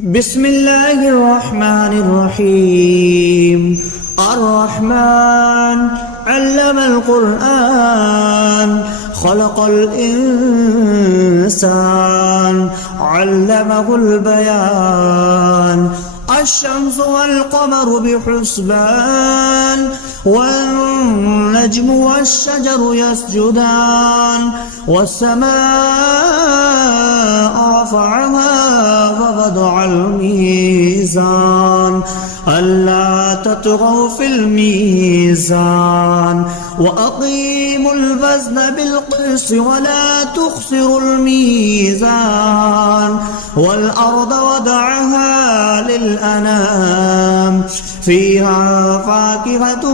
بسم الله الرحمن الرحيم. الرحمن علم القرآن خلق الإنسان علمه البيان. الشمس والقمر بحسبان والنجم والشجر يسجدان والسماء رفعها ووضع الميزان ألا تطغوا في الميزان وأقيموا الوزن بالقسط ولا تخسروا الميزان والأرض وضعها للأنام فيها فاكهة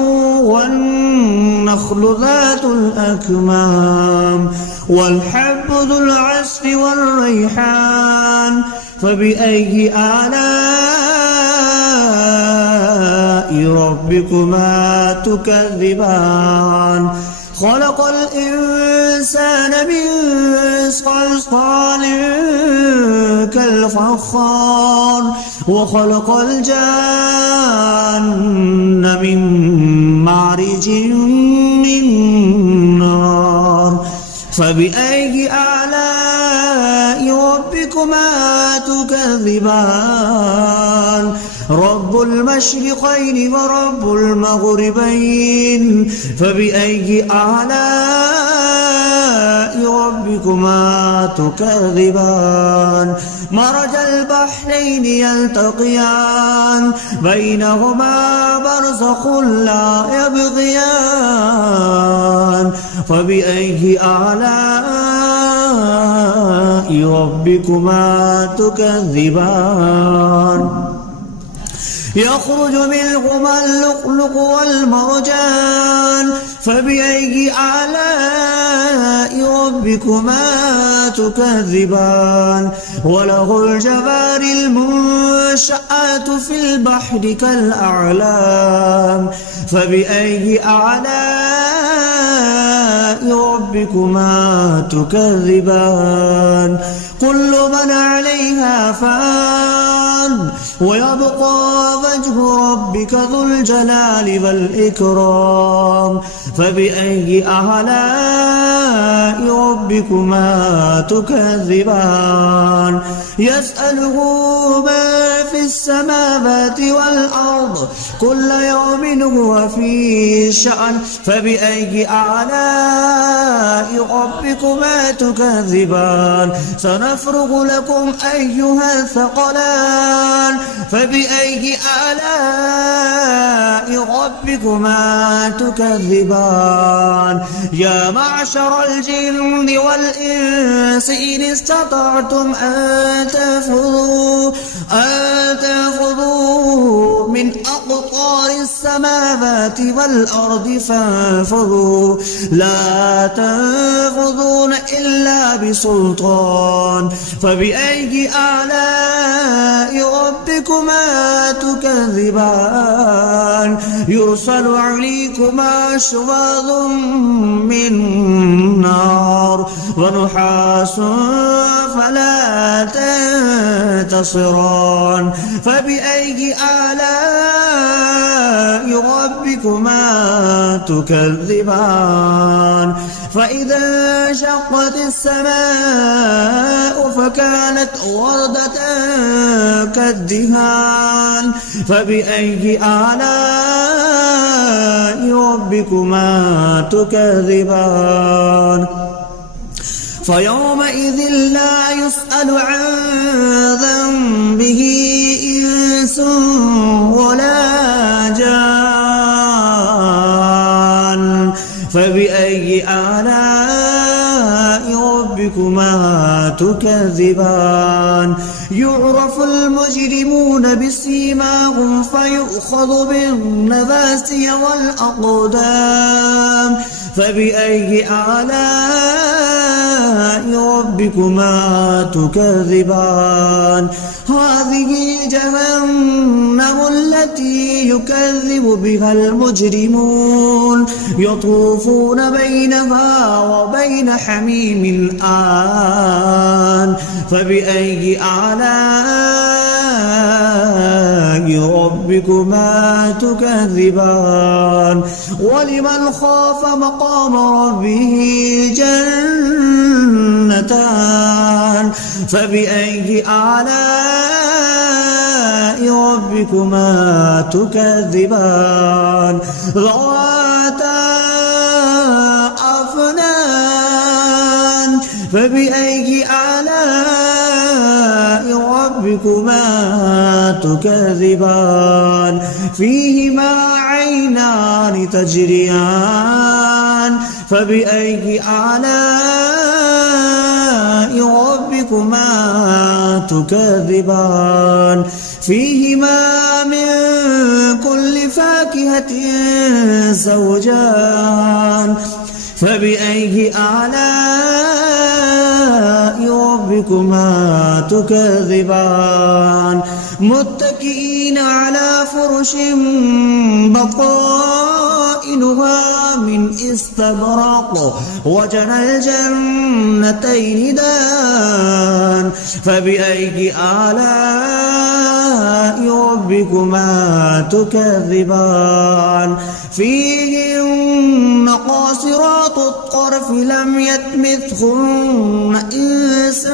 والنخل ذات الأكمام والحب ذو العصف والريحان. فبأي آلاء ربكما تكذبان؟ خلق الإنسان من صلصال كالفخار وخلق الجان من مارج من نار. فبأي آلاء ربكما تكذبان؟ رب المشرقين ورب المغربين. فبأي آلاء ربكما تكذبان؟ مرج البحرين يلتقيان بينهما برزخ لا يبغيان. فبأي آلاء ربكما تكذبان؟ يخرج منهما اللؤلؤ والمرجان. فبأي آلاء ربكما تكذبان؟ وله الجوار المنشآت في البحر كالأعلام. فبأي آلاء ربكما تكذبان؟ كل من عليها فان ويبقى وجه ربك ذو الجلال والإكرام. فبأي آلاء ربكما تكذبان؟ يسأله ما في السماوات والأرض كل يوم هو في شأن. فبأي آلاء ربكما تكذبان؟ سنفرغ لكم أيها الثقلان. فبأي آلاء ربكما تكذبان؟ يا معشر الجن والإنس إن استطعتم أن تنفذوا من أقطار السماوات والأرض فانفذوا لا تنفذون إلا بسلطان. فبأي آلاء ربكما تكذبان؟ يرسل عليكما شواظ من نار ونحاس فلا تنتصران. فبأي آلاء ربكما تكذبان؟ فإذا انشقت السماء فكانت وردة كالدهان. فبأي آلاء ربكما تكذبان؟ فيومئذ لا يسأل عن ذنبه إنس ولا جان. فبأي آلاء ربكما تكذبان؟ يعرف المجرمون بسيماهم فيؤخذ بالنواسي والأقدام. فبأي آلاء ربكما تكذبان؟ هذه جهنم التي يكذب بها المجرمون يطوفون بينها وبين حميم آن. فبأي آلاء ربكما تكذبان ولمن خاف مقام ربه جنتان فبأي آلاء ربكما تكذبان ذواتا أفنان فبأي آلاء ربكما تكذبان فيهما عينان تجريان فبأي آلاء ربكما تكذبان فيهما من كل فاكهة زوجان فبأي آلاء ربكما تكذبان متكئين على فرش بطائنها من استبرق وجنى الجنتين دان فبأي آلاء ربكما تكذبان فيهن قاصرات الطرف لم يطمثهن إنس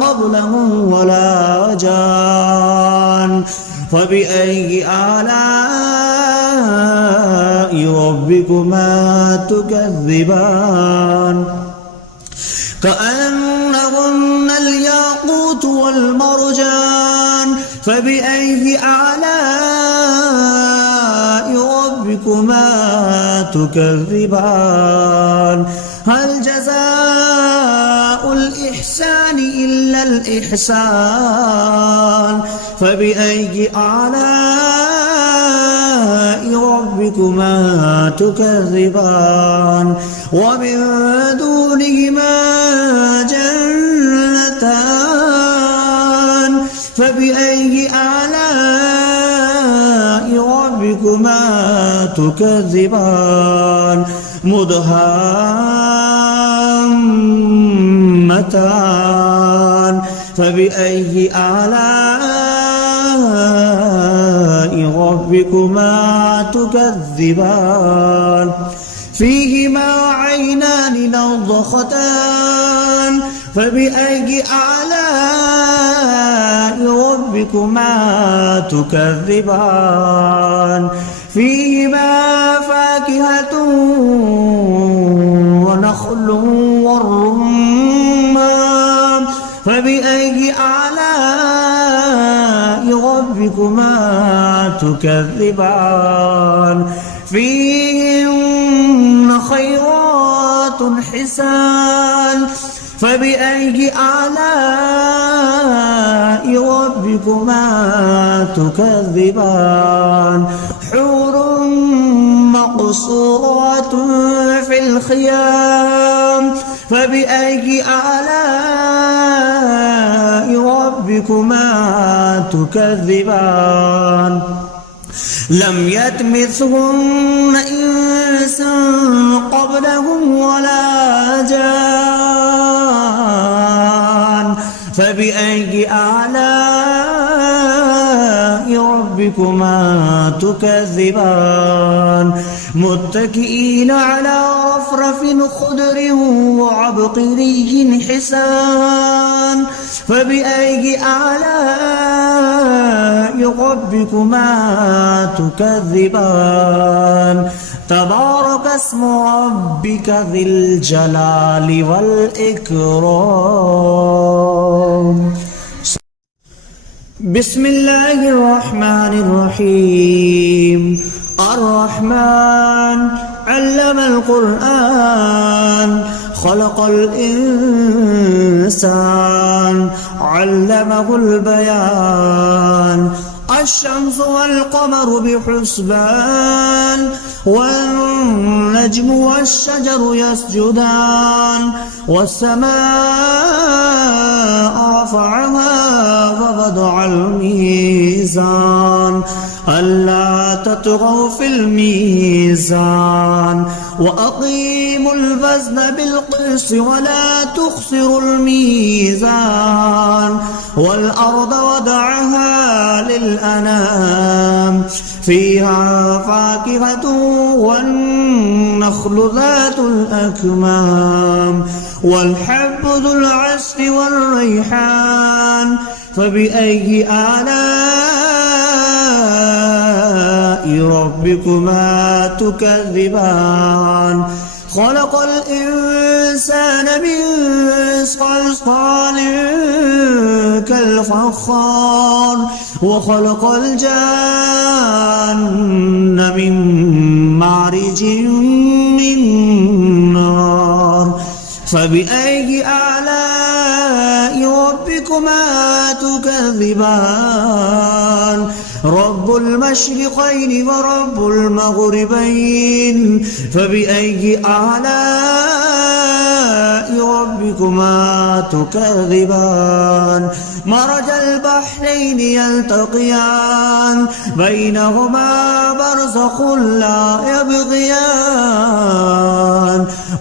قبلهم ولا جان فبأي آلاء ربكما تكذبان كأنهن الياقوت والمرجان فبأي آلاء ربكما تكذبان هل جزاء الإحسان إلا الإحسان فبأي آلاء ربكما تكذبان ومن دونهما جنتان فبأي آلاء ربكما تكذبان مدهامتان فبأي آلاء ربكما تكذبان فيهما عينان نضختان فبأي آلاء ربكما تكذبان فيهما فاكهة ونخل والرمان فبأي آلاء ربكما تكذبان فيهن خيرات حسان فبأي آلاء ربكما تكذبان حور مقصورات في الخيام فبأي آلاء ربكما تكذبان لم يطمثهن إنس قبلهم ولا جان فبأي آلاء ربكما تكذبان متكئين على رفرف خضر وعبقري حسان فبأي آلاء ربكما تكذبان تبارك اسم ربك ذي الجلال والإكرام بسم الله الرحمن الرحيم الرحمن علم القرآن خلق الإنسان علمه البيان الشمس والقمر بحسبان والنجم والشجر يسجدان والسماء رفعها وضع الميزان ألا تطغوا في الميزان وأقيموا الوزن بالقسط ولا تخسروا الميزان والأرض وضعها للأنام فيها فاكهة والنخل ذات الأكمام والحب ذو العصف والريحان فبأي آلاء ربكما تكذبان خلق الإنسان من صلصال كالفخار وخلق الجان من مارج من نار فبأي آلاء ربكما تكذبان رب المشرقين ورب المغربين فبأي آلاء ربكما تكذبان مرج البحرين يلتقيان بينهما برزخ لا يبغيان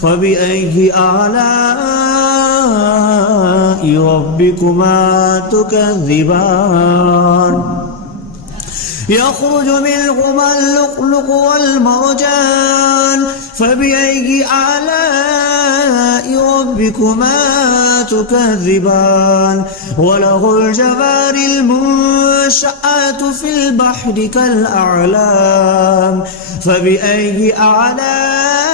فبأي آلاء ربكما تكذبان يخرج منهما اللؤلؤ والمرجان فبأي آلاء ربكما تكذبان وله الجوار المنشآت في البحر كالأعلام فبأي آلاء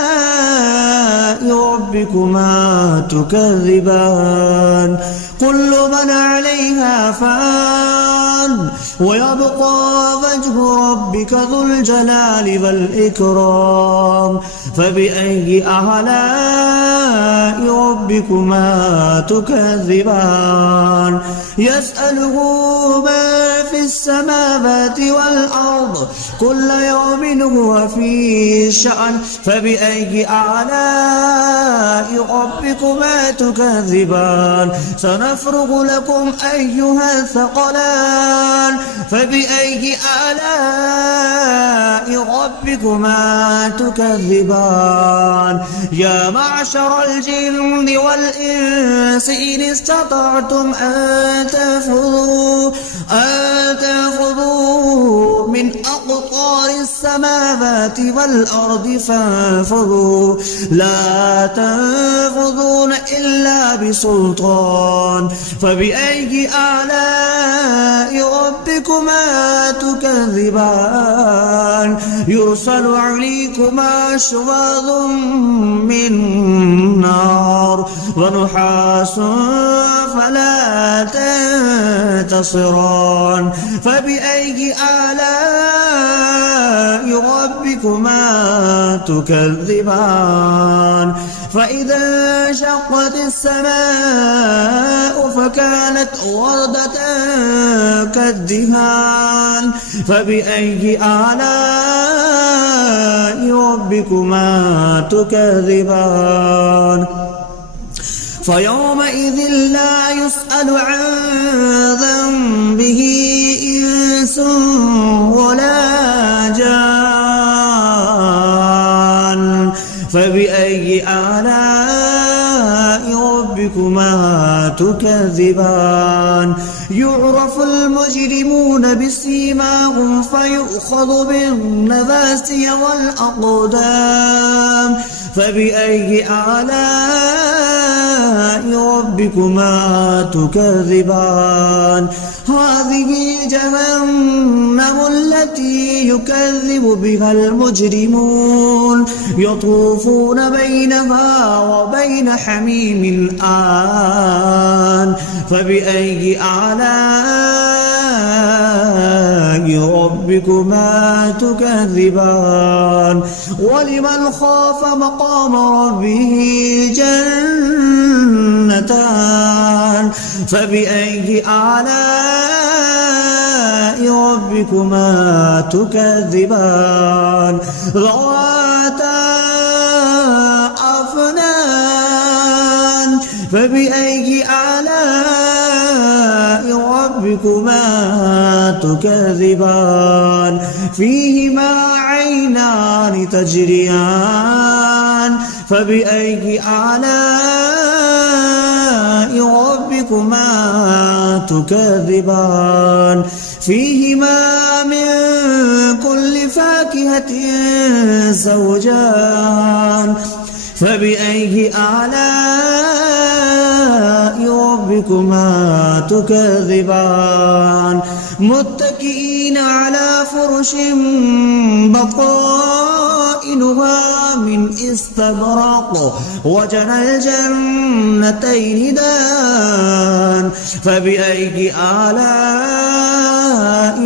ربكما تكذبان كل من عليها فان ويبقى وجه ربك ذو الجلال والإكرام فبأي آلاء ربكما تكذبان يسأله ما في السماوات والأرض كل يوم هو في شأن فبأي آلاء ربكما تكذبان سنفرغ لكم أيها الثقلان فبأي آلاء ربكما تكذبان يا معشر الجن والإنس إن استطعتم أن تنفذوا من أقطار السماوات والأرض فانفذوا لا تنفذون إلا بسلطان فبأي آلاء ربكما تكذبان يرسل عليكما شواظ من نار ونحاس فلا تنتصران فبأي آلاء ربكما تكذبان فإذا انشقت السماء فكانت وردة كالدهان فبأي آلاء ربكما تكذبان فيومئذ لا يسأل عن ذنبه إنس ولا جان فبأي آلاء ربكما تكذبان يعرف المجرمون بسيماهم فيؤخذ بالنواسي والأقدام فبأي آلاء ربكما تكذبان هذه جهنم التي يكذب بها المجرمون يطوفون بينها وبين حميم آن فبأي آلاء ربكما تكذبان ولمن خاف مقام ربه جنتان فبأي آلاء ربكما تكذبان ذواتا أفنان فبأي آلاء ربكما تكذبان فيهما عينان تجريان فبأي آلاء ربكما تكذبان فيهما من كل فاكهة زوجان فبأي آلاء ربكما تكذبان متكئين على فرش بطائنها من استبرق وجنى الجنتين دان فبأي آلاء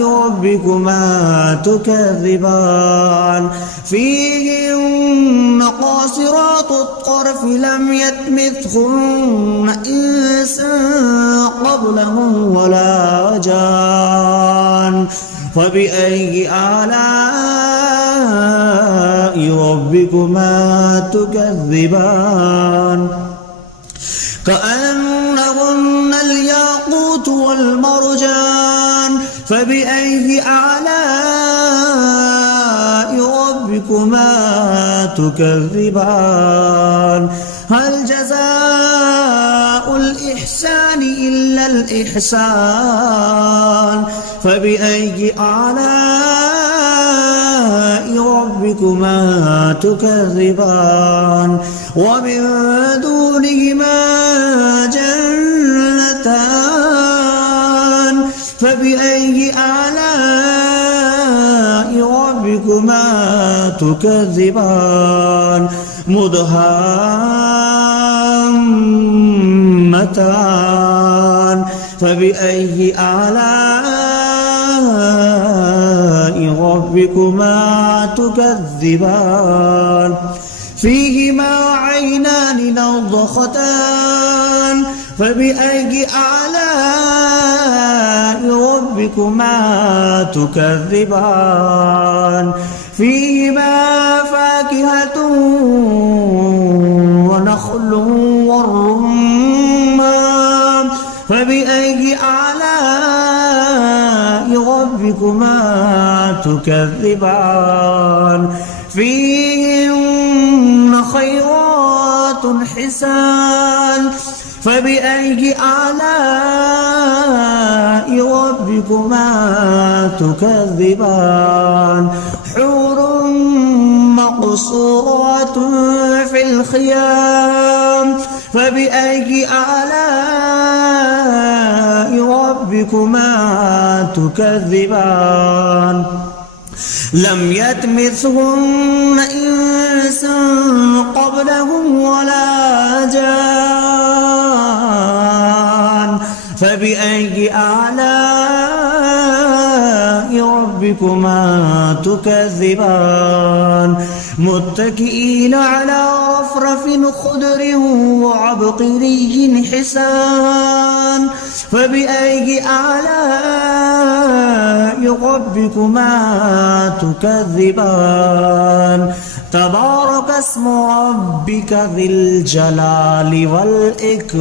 ربكما تكذبان فيهن قاصرات الطرف لم يطمثهن إنس قبلهم ولا جان فبأي آلاء ربكما تكذبان كأنهن الياقوت والمرجان فبأي آلاء ربكما تكذبان هل جزاء الإحسان إلا الإحسان فبأي آلاء ربكما تكذبان ومن دونهما جنتان فبأي آلاء ربكما تكذبان مدهامتان فبأي آلاء ربكما تكذبان فيهما عينان نضختان فبأي آلاء ربكما تكذبان فيهما فاكهة ونخل والرمان فبأي آلاء ربكما تكذبان فيهن خيرات حسان فبأي آلاء ربكما تكذبان حور مقصورات في الخيام فبأي آلاء ربكما تكذبان لم يطمثهن إنس قبلهم ولا جان فبأي آلاء ربكما تكذبان متكئين على رفرف خضر وعبقري حسان فبأي آلاء ربكما تكذبان تبارك اسم ربك ذي الجلال والإكرام